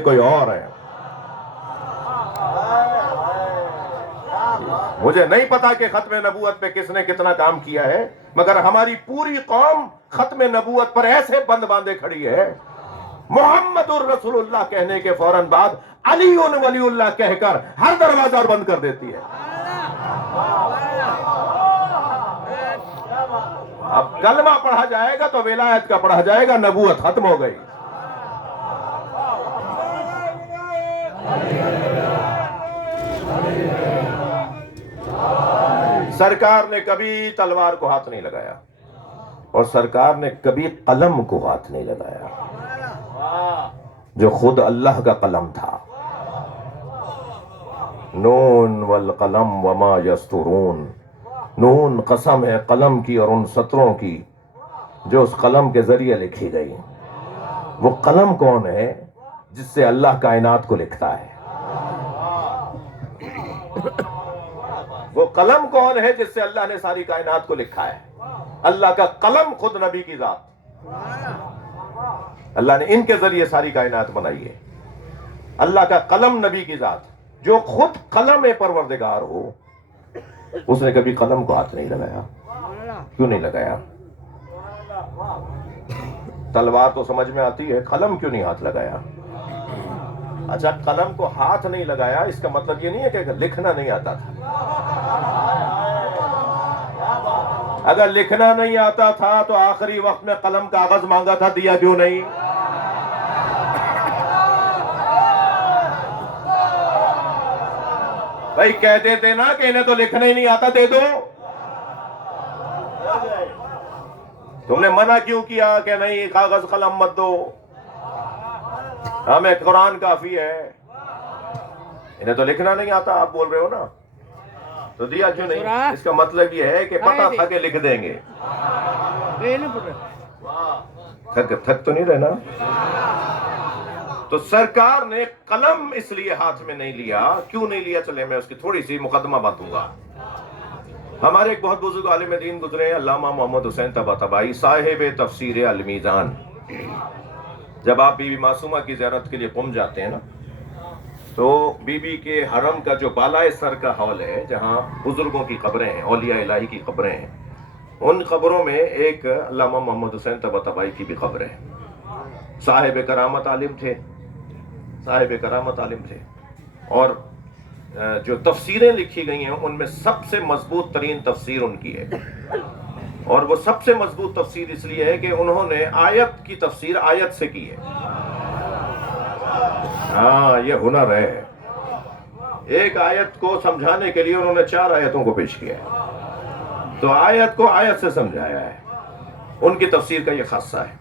کوئی اور ہے. مجھے نہیں پتا کہ ختم نبوت پہ کس نے کتنا کام کیا ہے، مگر ہماری پوری قوم ختم نبوت پر ایسے بند باندھے کھڑی ہے، محمد الرسول اللہ کہنے کے فوراً بعد علی ولی اللہ کہہ کر ہر دروازہ بند کر دیتی ہے. اب کلمہ پڑھا جائے گا تو ولایت کا پڑھا جائے گا، نبوت ختم ہو گئی. سرکار نے کبھی تلوار کو ہاتھ نہیں لگایا، اور سرکار نے کبھی قلم کو ہاتھ نہیں لگایا جو خود اللہ کا قلم تھا. نون والقلم وما یسطرون، نون قسم ہے قلم کی اور ان سطروں کی جو اس قلم کے ذریعے لکھی گئی. وہ قلم کون ہے؟ جس سے اللہ کائنات کو لکھتا ہے. وہ قلم کون ہے جس سے اللہ نے ساری کائنات کو لکھا ہے؟ اللہ کا قلم خود نبی کی ذات. اللہ نے ان کے ذریعے ساری کائنات بنائی ہے. اللہ کا قلم نبی کی ذات، جو خود قلم پروردگار ہو، اس نے کبھی قلم کو ہاتھ نہیں لگایا. کیوں نہیں لگایا؟ تلوار تو سمجھ میں آتی ہے، قلم کیوں نہیں ہاتھ لگایا؟ اچھا، قلم کو ہاتھ نہیں لگایا اس کا مطلب یہ نہیں ہے کہ لکھنا نہیں آتا تھا. اگر لکھنا نہیں آتا تھا تو آخری وقت میں قلم کاغذ مانگا تھا، دیا کیوں نہیں؟ بھائی کہتے تھے نا کہ انہیں تو لکھنا ہی نہیں آتا، دے دو. تم نے منع کیوں کیا کہ نہیں کاغذ قلم مت دو، ہمیں قرآن کافی ہے؟ انہیں تو لکھنا نہیں آتا، آپ بول رہے ہو نا، تو دیا کیوں نہیں؟ اس کا مطلب یہ ہے کہ پتہ تھا کہ لکھ دیں گے. تھک تو نہیں رہنا. تو سرکار نے قلم اس لیے ہاتھ میں نہیں لیا. کیوں نہیں لیا؟ چلے میں اس کی تھوڑی سی مقدمہ باندھوں گا. ہمارے ایک بہت بزرگ عالم دین گزرے ہیں، علامہ محمد حسین طباطبائی، صاحب تفسیر المیزان. جب آپ بی بی معصومہ کی زیارت کے لیے قم جاتے ہیں نا، تو بی بی کے حرم کا جو بالائے سر کا ہال ہے، جہاں بزرگوں کی قبریں ہیں، اولیاء الہی کی قبریں ہیں، ان قبروں میں ایک علامہ محمد حسین طباطبائی کی بھی قبر ہے. صاحب کرامت عالم تھے، صاحب کرامت عالم تھے. اور جو تفسیریں لکھی گئی ہیں ان میں سب سے مضبوط ترین تفسیر ان کی ہے. اور وہ سب سے مضبوط تفسیر اس لیے ہے کہ انہوں نے آیت کی تفسیر آیت سے کی ہے. ہاں، یہ ہنر ہے. ایک آیت کو سمجھانے کے لیے انہوں نے 4 آیتوں کو پیش کیا ہے، تو آیت کو آیت سے سمجھایا ہے. ان کی تفسیر کا یہ خاصہ ہے.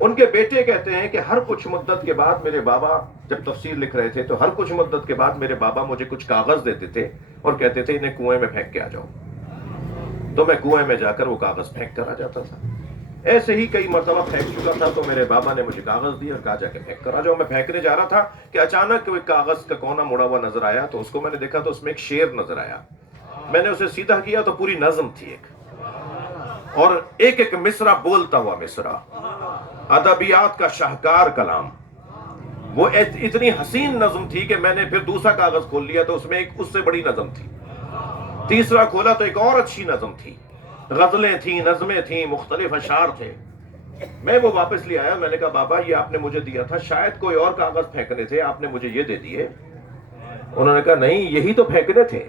ان کے بیٹے کہتے ہیں کہ ہر کچھ مدت کے بعد میرے بابا جب تفسیر لکھ رہے تھے تو ہر کچھ مدت کے بعد میرے بابا مجھے کچھ کاغذ دیتے تھے اور کہتے تھے انہیں کنویں میں پھینک کے آ جاؤ. تو میں کنویں میں جا کر وہ کاغذ پھینک کر آ جاتا تھا. ایسے ہی کئی مرتبہ پھینک چکا تھا تو میرے بابا نے مجھے کاغذ دیا اور کہا جا کے پھینک کر آ جاؤ. میں پھینکنے جا رہا تھا کہ اچانک وہ کاغذ کا کونا مڑا ہوا نظر آیا، تو اس کو میں نے دیکھا تو اس میں ایک شعر نظر آیا. میں نے اسے سیدھا کیا تو پوری نظم تھی ایک، اور ایک ایک مصرع بولتا ہوا مصرع، ادبیات کا شاہکار کلام. وہ اتنی حسین نظم تھی کہ میں نے پھر دوسرا کاغذ کھول لیا تو اس میں ایک اس سے بڑی نظم تھی. تیسرا کھولا تو ایک اور اچھی نظم تھی، غزلیں تھیں، نظمیں تھیں، مختلف اشعار تھے. میں وہ واپس لے آیا. میں نے کہا بابا یہ آپ نے مجھے دیا تھا، شاید کوئی اور کاغذ پھینکنے تھے، آپ نے مجھے یہ دے دیے. انہوں نے کہا نہیں، یہی تو پھینکنے تھے.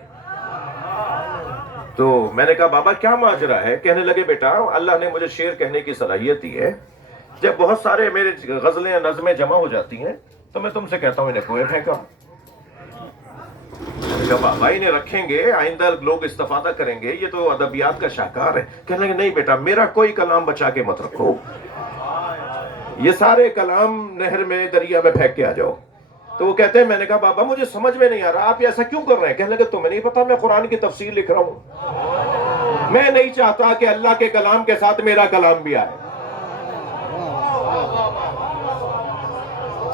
تو میں نے کہا بابا کیا ماجرا ہے؟ کہنے لگے بیٹا اللہ نے مجھے شعر کہنے کی صلاحیت دی ہے. جب بہت سارے میرے غزلیں نظمیں جمع ہو جاتی ہیں تو میں تم سے کہتا ہوں انہیں کنویں پھینکا. میں نے کہا بابا انہیں رکھیں گے، آئندہ لوگ استفادہ کریں گے، یہ تو ادبیات کا شاہکار ہے. کہنے لگے نہیں بیٹا میرا کوئی کلام بچا کے مت رکھو، یہ سارے کلام نہر میں دریا میں پھینک کے آ جاؤ. تو وہ کہتے ہیں، میں نے کہا بابا مجھے سمجھ میں نہیں آ رہا آپ ایسا کیوں کر رہے ہیں؟ کہنے لگے تمہیں نہیں پتا میں قرآن کی تفسیر لکھ رہا ہوں، میں نہیں چاہتا کہ اللہ کے کلام کے ساتھ میرا کلام بھی آئے.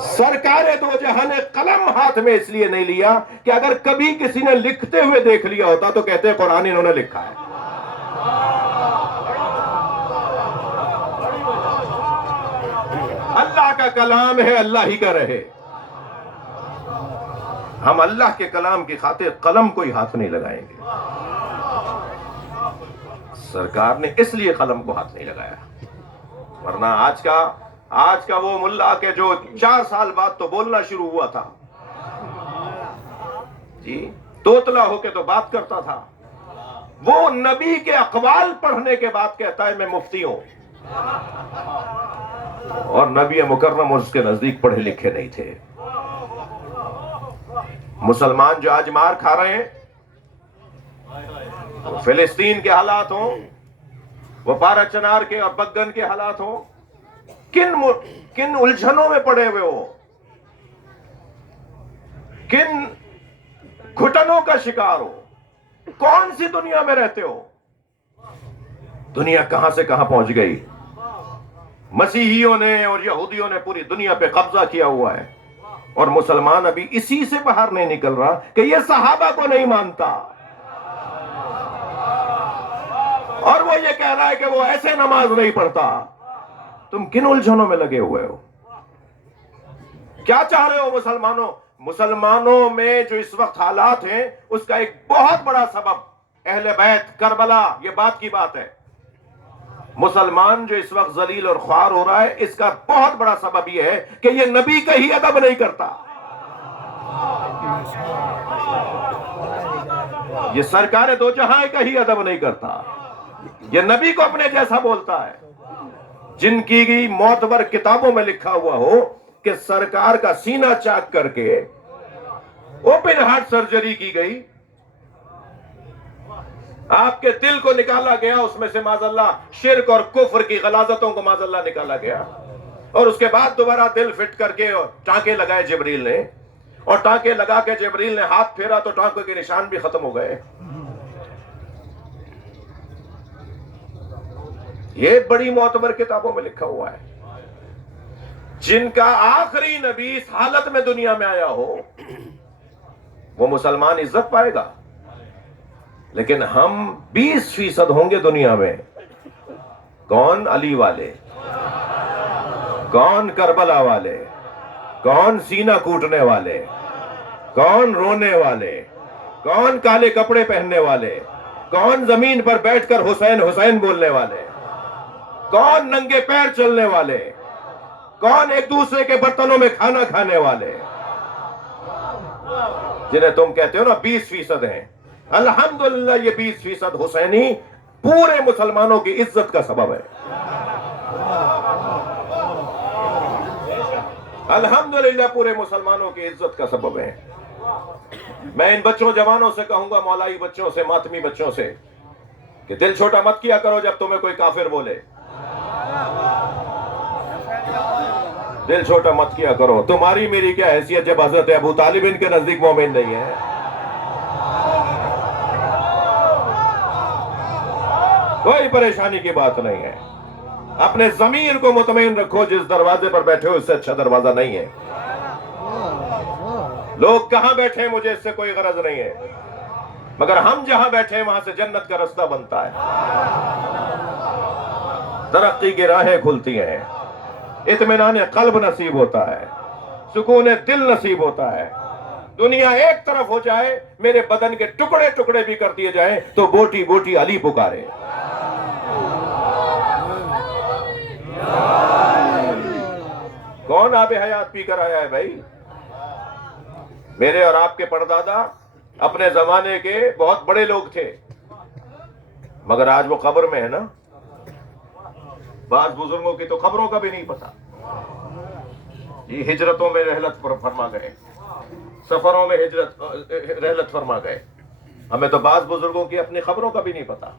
سرکار دو جہاں نے قلم ہاتھ میں اس لیے نہیں لیا کہ اگر کبھی کسی نے لکھتے ہوئے دیکھ لیا ہوتا تو کہتے ہیں قرآن انہوں نے لکھا ہے. اللہ کا کلام ہے، اللہ ہی کا رہے. ہم اللہ کے کلام کی خاطر قلم کوئی ہاتھ نہیں لگائیں گے. سرکار نے اس لیے قلم کو ہاتھ نہیں لگایا، ورنہ آج کا وہ ملا کہ جو 4 سال بعد تو بولنا شروع ہوا تھا، جی توتلا ہو کے تو بات کرتا تھا، وہ نبی کے اقوال پڑھنے کے بعد کہتا ہے میں مفتی ہوں. اور نبی مکرم اس کے نزدیک پڑھے لکھے نہیں تھے. مسلمان جو آج مار کھا رہے ہیں، وہ فلسطین کے حالات ہوں، وہ پارا چنار کے اور بگن کے حالات ہوں، کن الجھنوں میں پڑے ہوئے ہو، کن گھٹنوں کا شکار ہو، کون سی دنیا میں رہتے ہو. دنیا کہاں سے کہاں پہنچ گئی. مسیحیوں نے اور یہودیوں نے پوری دنیا پہ قبضہ کیا ہوا ہے، اور مسلمان ابھی اسی سے باہر نہیں نکل رہا کہ یہ صحابہ کو نہیں مانتا، اور وہ یہ کہہ رہا ہے کہ وہ ایسے نماز نہیں پڑھتا. تم کن الجھنوں میں لگے ہوئے ہو؟ کیا چاہ رہے ہو مسلمانوں میں جو اس وقت حالات ہیں، اس کا ایک بہت بڑا سبب اہل بیت کربلا، یہ بات کی بات ہے. مسلمان جو اس وقت ذلیل اور خوار ہو رہا ہے، اس کا بہت بڑا سبب یہ ہے کہ یہ نبی کا ہی ادب نہیں کرتا، یہ سرکار دو جہاں کا ہی ادب نہیں کرتا، یہ نبی کو اپنے جیسا بولتا ہے. جن کی معتبر کتابوں میں لکھا ہوا ہو کہ سرکار کا سینہ چاک کر کے اوپن ہارٹ سرجری کی گئی، آپ کے دل کو نکالا گیا، اس میں سے معاذ اللہ شرک اور کفر کی غلاظتوں کو معاذ اللہ نکالا گیا، اور اس کے بعد دوبارہ دل فٹ کر کے اور ٹانکے لگائے جبریل نے، اور ٹانکے لگا کے جبریل نے ہاتھ پھیرا تو ٹانکوں کے نشان بھی ختم ہو گئے. یہ بڑی معتبر کتابوں میں لکھا ہوا ہے. جن کا آخری نبی اس حالت میں دنیا میں آیا ہو، وہ مسلمان عزت پائے گا. لیکن ہم 20% ہوں گے دنیا میں. کون علی والے، کون کربلا والے، کون سینہ کوٹنے والے، کون رونے والے، کون کالے کپڑے پہننے والے، کون زمین پر بیٹھ کر حسین حسین بولنے والے، کون ننگے پیر چلنے والے، کون ایک دوسرے کے برتنوں میں کھانا کھانے والے، جنہیں تم کہتے ہو نا 20% ہیں. الحمدللہ یہ 20% حسینی پورے مسلمانوں کی عزت کا سبب ہے. الحمدللہ پورے مسلمانوں کی عزت کا سبب ہے. میں ان بچوں جوانوں سے کہوں گا، مولائی بچوں سے، ماتمی بچوں سے، کہ دل چھوٹا مت کیا کرو جب تمہیں کوئی کافر بولے. دل چھوٹا مت کیا کرو. تمہاری میری کیا حیثیت جب حضرت ابو طالب ان کے نزدیک مومن نہیں ہے. کوئی پریشانی کی بات نہیں ہے. اپنے ضمیر کو مطمئن رکھو، جس دروازے پر بیٹھے ہو اس سے اچھا دروازہ نہیں ہے. لوگ کہاں بیٹھے ہیں مجھے اس سے کوئی غرض نہیں ہے، مگر ہم جہاں بیٹھے ہیں وہاں سے جنت کا رستہ بنتا ہے، ترقی کی راہیں کھلتی ہیں، اطمینان قلب نصیب ہوتا ہے، سکون دل نصیب ہوتا ہے. دنیا ایک طرف ہو جائے، میرے بدن کے ٹکڑے ٹکڑے بھی کر دیے جائیں تو بوٹی بوٹی علی پکارے. کون آب حیات پی کر آیا ہے بھائی؟ میرے اور آپ کے پردادا اپنے زمانے کے بہت بڑے لوگ تھے، مگر آج وہ قبر میں ہے نا. بعض بزرگوں کی تو خبروں کا بھی نہیں پتا. یہ ہجرتوں میں رحلت فرما گئے، سفروں میں رحلت فرما گئے. ہمیں تو بعض بزرگوں کی اپنی خبروں کا بھی نہیں پتا.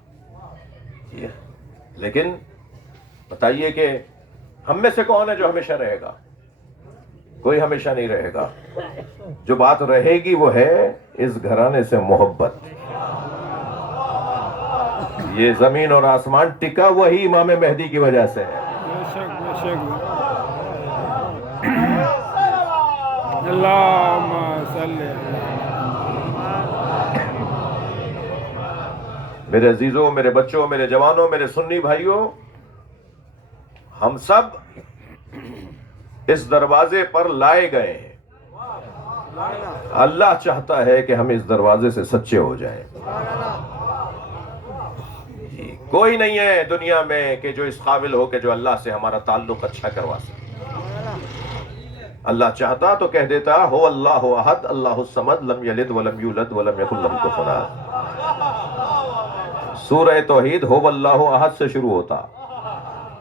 لیکن بتائیے کہ ہم میں سے کون ہے جو ہمیشہ رہے گا؟ کوئی ہمیشہ نہیں رہے گا. جو بات رہے گی وہ ہے اس گھرانے سے محبت. یہ زمین اور آسمان ٹکا وہی امام مہدی کی وجہ سے ہے. میرے عزیزوں، میرے بچوں، میرے جوانوں، میرے سنی بھائیوں، ہم سب اس دروازے پر لائے گئے ہیں. اللہ چاہتا ہے کہ ہم اس دروازے سے سچے ہو جائیں. کوئی نہیں ہے دنیا میں کہ جو اس قابل ہو کہ جو اللہ سے ہمارا تعلق اچھا کروا سکے. اللہ چاہتا تو کہہ دیتا ہو اللہ احد اللہ الصمد لم یلد ولم یولد ولم یکن لہ کفوا احد. سورہ توحید ہو اللہ احد سے شروع ہوتا.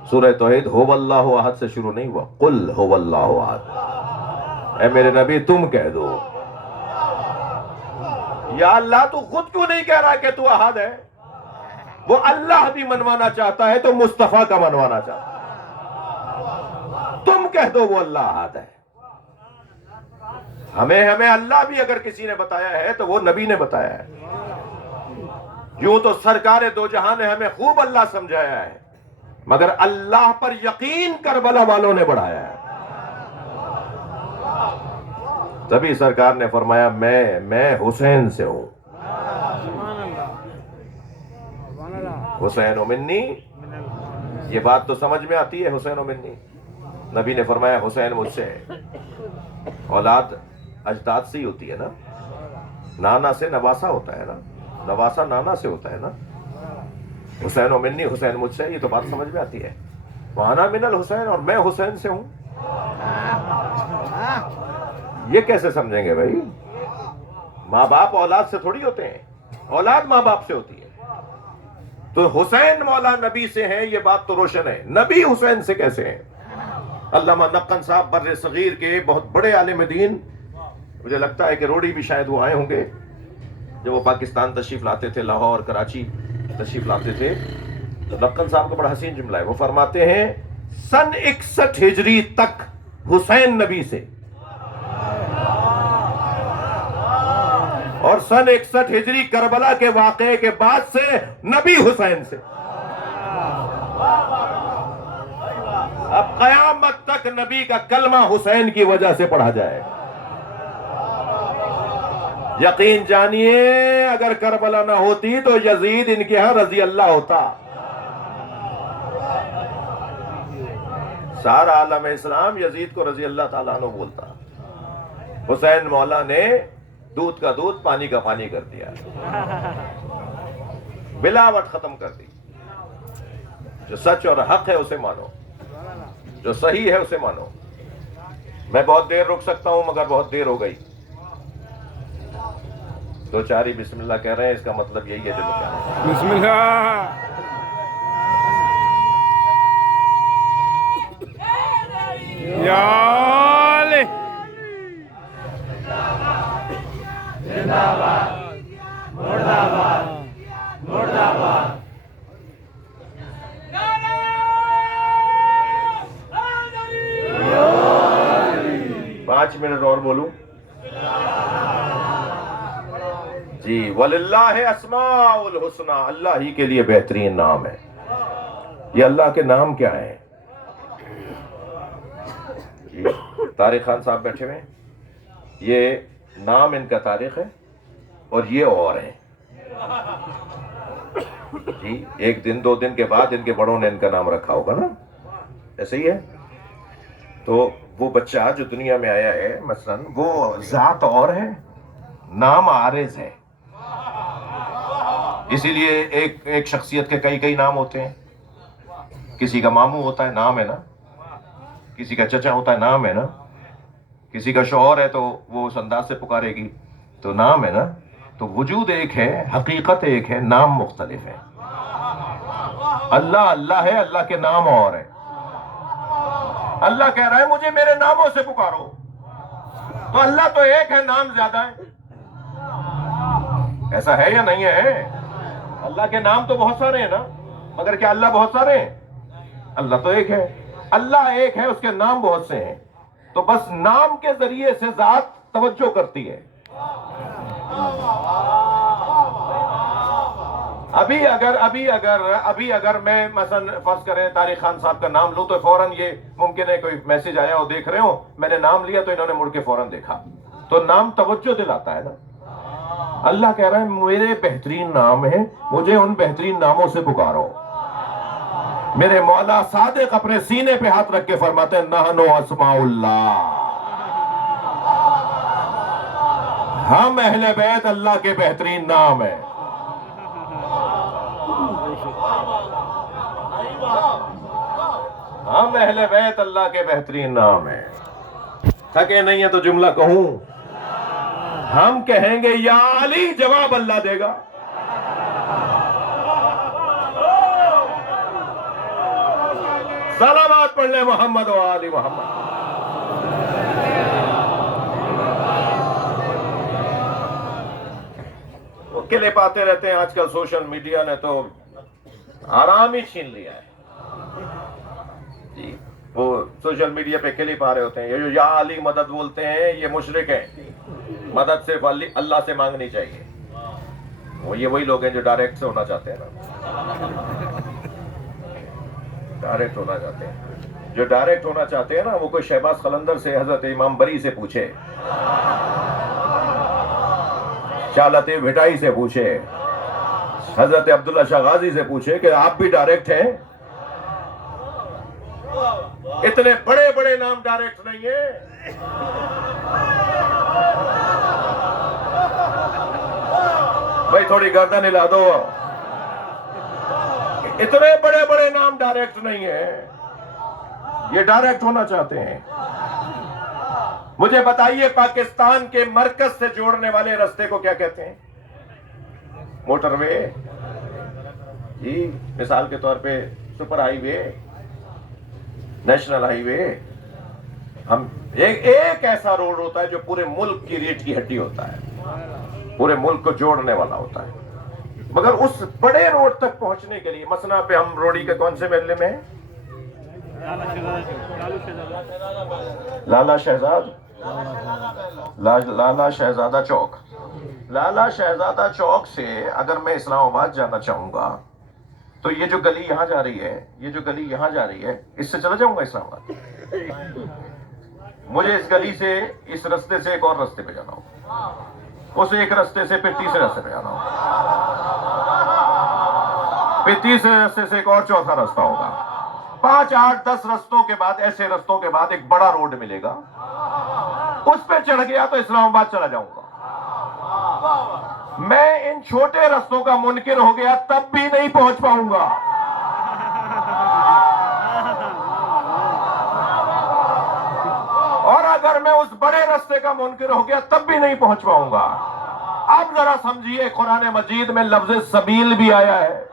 سورہ توحید ہو اللہ احد سے شروع نہیں ہوا. قل ہو اللہ احد. اے میرے نبی تم کہہ دو. یا اللہ تو خود کیوں نہیں کہہ رہا کہ تو احد ہے؟ وہ اللہ بھی منوانا چاہتا ہے تو مصطفیٰ کا منوانا چاہتا ہے. تم کہہ دو وہ اللہ احد ہے. ہمیں اللہ بھی اگر کسی نے بتایا ہے تو وہ نبی نے بتایا ہے. یوں تو سرکار دو جہاں نے ہمیں خوب اللہ سمجھایا ہے، مگر اللہ پر یقین کربلا والوں نے بڑھایا ہے. تبھی سرکار نے فرمایا میں حسین سے ہوں. حسین منی، یہ بات تو سمجھ میں آتی ہے. حسین منی، نبی نے فرمایا حسین مجھ سے ہے. اولاد اجداد سے ہی ہوتی ہے نا. نانا سے نواسا ہوتا ہے نا، نواسا نانا سے ہوتا ہے نا. حسین و منی، حسین مجھ سے، یہ تو بات سمجھ میں آتی ہے. وانا من الحسین، اور میں حسین سے ہوں. یہ کیسے سمجھیں گے بھائی؟ ماں باپ اولاد سے تھوڑی ہوتے ہیں، اولاد ماں باپ سے ہوتی ہے. تو حسین مولا نبی سے ہیں، یہ بات تو روشن ہے. نبی حسین سے کیسے ہیں؟ علامہ نقن صاحب بر صغیر کے بہت بڑے عالم دین، مجھے لگتا ہے کہ روڑی بھی شاید وہ آئے ہوں گے جب وہ پاکستان تشریف لاتے تھے، لاہور کراچی تشریف لاتے تھے. تو نقن صاحب کا بڑا حسین جملہ ہے. وہ فرماتے ہیں سن 61 ہجری تک حسین نبی سے، اور سن 61 ہجری کربلا کے واقعے کے بعد سے نبی حسین سے. اب قیامت تک نبی کا کلمہ حسین کی وجہ سے پڑھا جائے. یقین جانیے اگر کربلا نہ ہوتی تو یزید ان کے ہاں رضی اللہ ہوتا. سارا عالم اسلام یزید کو رضی اللہ تعالیٰ عنہ بولتا. حسین مولا نے دودھ کا دودھ پانی کا پانی کر دیا، ملاوٹ ختم کر دی. جو سچ اور حق ہے اسے مانو، جو صحیح ہے اسے مانو. میں بہت دیر رک سکتا ہوں مگر بہت دیر ہو گئی. دو چاری بسم اللہ کہہ رہے ہیں، اس کا مطلب یہی ہے جو کہہ رہے ہیں. بسم اللہ. یا علی. زندہ باد، مرد آباد، مرد آباد. 5 منٹ اور بولوں جی. وَلِلَّهِ أَسْمَاءُ الْحُسْنَى، اللہ ہی کے لیے بہترین نام ہے. یہ اللہ کے نام کیا ہیں؟ طارق خان صاحب بیٹھے ہوئے ہیں، یہ نام ان کا طارق ہے اور یہ اور ہیں جی. 1 دن 2 دن کے بعد ان کے بڑوں نے ان کا نام رکھا ہوگا نا، ایسے ہی ہے. تو وہ بچہ جو دنیا میں آیا ہے مثلا وہ ذات اور ہے، نام عارض ہے. اسی لیے ایک شخصیت کے کئی نام ہوتے ہیں. کسی کا ماموں ہوتا ہے، نام ہے نا. کسی کا چچا ہوتا ہے، نام ہے نا. کسی کا شوہر ہے تو وہ اس انداز سے پکارے گی تو نام ہے نا. تو وجود ایک ہے، حقیقت ایک ہے، نام مختلف ہے. اللہ اللہ ہے، اللہ کے نام اور ہیں. اللہ کہہ رہا ہے مجھے میرے ناموں سے پکارو، تو اللہ تو ایک ہے، نام زیادہ ہے. ایسا ہے یا نہیں ہے؟ اللہ کے نام تو بہت سارے ہیں نا، مگر کیا اللہ بہت سارے ہیں؟ اللہ تو ایک ہے. اللہ ایک ہے، اس کے نام بہت سے ہیں. تو بس نام کے ذریعے سے ذات توجہ کرتی ہے. ابھی اگر میں مثلا فرض کریں طارق خان صاحب کا نام لوں تو فوراً یہ ممکن ہے کوئی میسج آیا اور دیکھ رہے ہوں میں نے نام لیا تو انہوں نے مڑ کے فوراً دیکھا، تو نام توجہ دلاتا ہے نا. اللہ کہہ رہا ہے میرے بہترین نام ہیں، مجھے ان بہترین ناموں سے پکارو. میرے مولا صادق اپنے سینے پہ ہاتھ رکھ کے فرماتے ہیں نحن اسماء اللہ. ہم اہل بیت اللہ کے بہترین نام ہیں. ہم اہل بیت اللہ کے بہترین نام ہیں. تھکے نہیں ہیں تو جملہ کہوں؟ ہم کہیں گے یا علی، جواب اللہ دے گا. سلامات پڑھ لیں محمد و آل محمد. وہ کلپ آتے رہتے ہیں. آج کل سوشل میڈیا نے تو آرام ہی چھین لیا ہے جی. وہ سوشل میڈیا پہ کلپ آ رہے ہوتے ہیں. یہ جو یا علی مدد بولتے ہیں یہ مشرک ہیں. مدد صرف اللہ سے مانگنی چاہیے. وہ یہ وہی لوگ ہیں جو ڈائریکٹ سے ہونا چاہتے ہیں نا. ڈائریکٹ ہونا چاہتے ہیں. جو ڈائریکٹ ہونا چاہتے ہیں نا وہ کوئی شہباز قلندر سے حضرت امام بری سے پوچھے, شاہ لطیف بھٹائی سے پوچھے, حضرت عبداللہ شاہ غازی سے پوچھے کہ آپ بھی ڈائریکٹ ہیں. اتنے بڑے بڑے نام ڈائریکٹ نہیں ہیں. بھائی تھوڑی گردن ہلا دو. اتنے بڑے بڑے نام ڈائریکٹ نہیں ہیں. یہ ڈائریکٹ ہونا چاہتے ہیں. مجھے بتائیے پاکستان کے مرکز سے جوڑنے والے رستے کو کیا کہتے ہیں؟ موٹر وے جی. مثال کے طور پہ سپر ہائی وے, نیشنل ہائی وے. ہم ایک ایسا روڈ ہوتا ہے جو پورے ملک کی ریٹ کی ہڈی ہوتا ہے, پورے ملک کو جوڑنے والا ہوتا ہے. مگر اس بڑے روڈ تک پہنچنے کے لیے, مثلا پہ ہم روڑی کے کون سے محلے میں ہیں؟ لالا شہزاد, لالا شہزادہ چوک. لالا شہزادہ چوک سے اگر میں اسلام آباد جانا چاہوں گا تو یہ جو گلی یہاں جا رہی ہے, یہ جو گلی یہاں جا رہی ہے, اس سے چلا جاؤں گا اسلام آباد. مجھے اس گلی سے, اس رستے سے ایک اور رستے پہ جانا ہوگا, اس ایک رستے سے پھر تیسرے رستے پہ جانا ہوگا, پھر تیسرے رستے سے ایک اور چوتھا رستہ ہوگا. 5 8 10 رستوں کے بعد, ایسے رستوں کے بعد ایک بڑا روڈ ملے گا. اس پہ چڑھ گیا تو اسلام آباد چلا جاؤں گا. میں ان چھوٹے رستوں کا منکر ہو گیا تب بھی نہیں پہنچ پاؤں گا. اور اگر میں اس بڑے رستے کا منکر ہو گیا تب بھی نہیں پہنچ پاؤں گا. اب ذرا سمجھیے, قرآن مجید میں لفظ سبیل بھی آیا ہے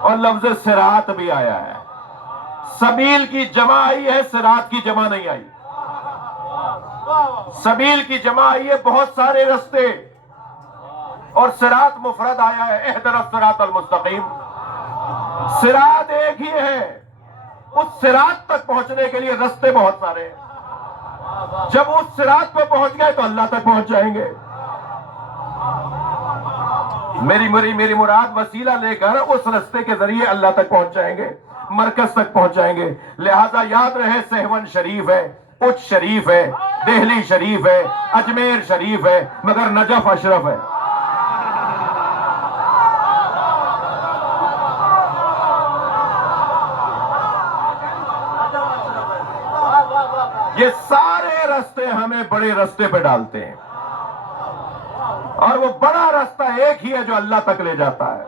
اور لفظ صراط بھی آیا ہے. سبیل کی جمع آئی ہے, صراط کی جمع نہیں آئی. سبیل کی جمع آئی ہے بہت سارے رستے, اور صراط مفرد آیا ہے, اہدنا الصراط المستقیم. صراط ایک ہی ہے, اس صراط تک پہنچنے کے لیے رستے بہت سارے ہیں. جب اس صراط پہ پہنچ گئے تو اللہ تک پہنچ جائیں گے. میری مراد وسیلہ لے کر اس رستے کے ذریعے اللہ تک پہنچ جائیں گے, مرکز تک پہنچ جائیں گے. لہذا یاد رہے, سہون شریف ہے, اچ شریف ہے, دہلی شریف ہے, اجمیر شریف ہے, مگر نجف اشرف ہے. یہ سارے رستے ہمیں بڑے رستے پہ ڈالتے ہیں, اور وہ بڑا رستہ ایک ہی ہے جو اللہ تک لے جاتا ہے.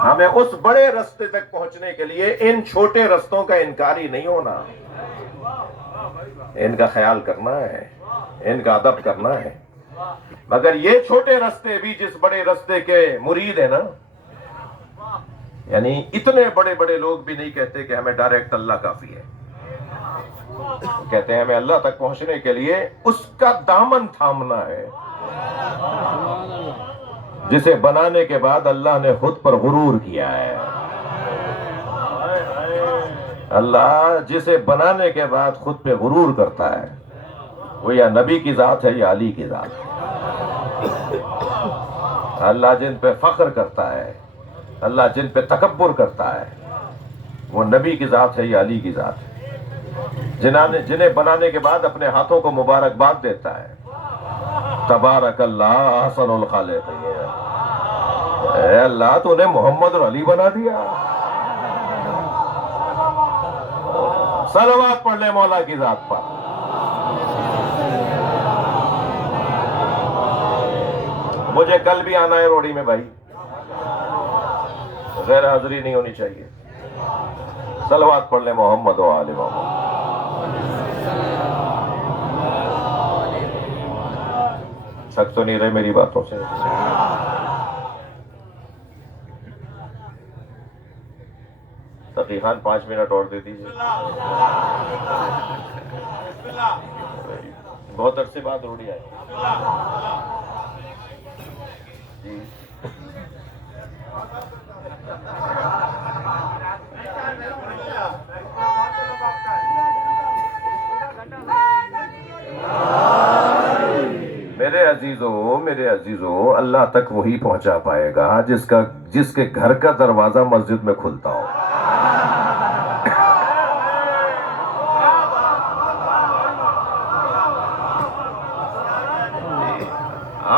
ہمیں اس بڑے رستے تک پہنچنے کے لیے ان چھوٹے رستوں کا انکاری نہیں ہونا, ان کا خیال کرنا ہے, ان کا ادب کرنا ہے. مگر یہ چھوٹے رستے بھی جس بڑے رستے کے مرید ہیں نا, یعنی اتنے بڑے بڑے لوگ بھی نہیں کہتے کہ ہمیں ڈائریکٹ اللہ کافی ہے. کہتے ہیں ہمیں اللہ تک پہنچنے کے لیے اس کا دامن تھامنا ہے جسے بنانے کے بعد اللہ نے خود پر غرور کیا ہے. اللہ جسے بنانے کے بعد خود پہ غرور کرتا ہے وہ یا نبی کی ذات ہے یا علی کی ذات ہے. اللہ جن پہ فخر کرتا ہے, اللہ جن پہ تکبر کرتا ہے, وہ نبی کی ذات ہے یا علی کی ذات ہے. جنہیں بنانے کے بعد اپنے ہاتھوں کو مبارکباد دیتا ہے, تبارک اللہ احسن الخالقین. اے اللہ تو نے محمد اور علی بنا دیا. صلوات پڑھ لے مولا کی ذات پر. مجھے کل بھی آنا ہے روڑی میں بھائی, غیر حاضری نہیں ہونی چاہیے. صلوات پڑھ لے محمد و آل محمد. تھک تو نہیں رہے میری باتوں سے؟ تقی خان 5 منٹ اور دے دیجیے. بہت عرصے بعد روڑی آئی جی. میرے عزیزو, اللہ تک وہی پہنچا پائے گا جس کے گھر کا دروازہ مسجد میں کھلتا ہو.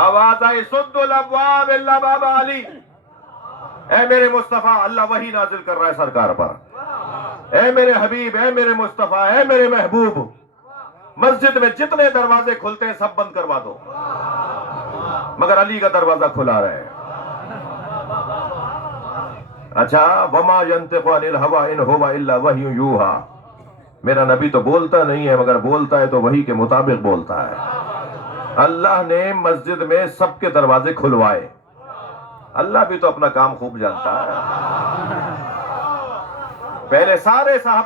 آواز آئی سد الابواب الا باب علی. اے میرے مصطفیٰ, اللہ وہی نازل کر رہا ہے سرکار پر. اے میرے حبیب, اے میرے مصطفیٰ, اے میرے محبوب, مسجد میں جتنے دروازے کھلتے ہیں سب بند کروا دو, مگر علی کا دروازہ کھلا رہے. اچھا, وما ينطق عن الهوى ان هو الا وحی یوحی. میرا نبی تو بولتا نہیں ہے, مگر بولتا ہے تو وحی کے مطابق بولتا ہے. اللہ نے مسجد میں سب کے دروازے کھلوائے. اللہ بھی تو اپنا کام خوب جانتا ہے. پہلے سارے صحابہ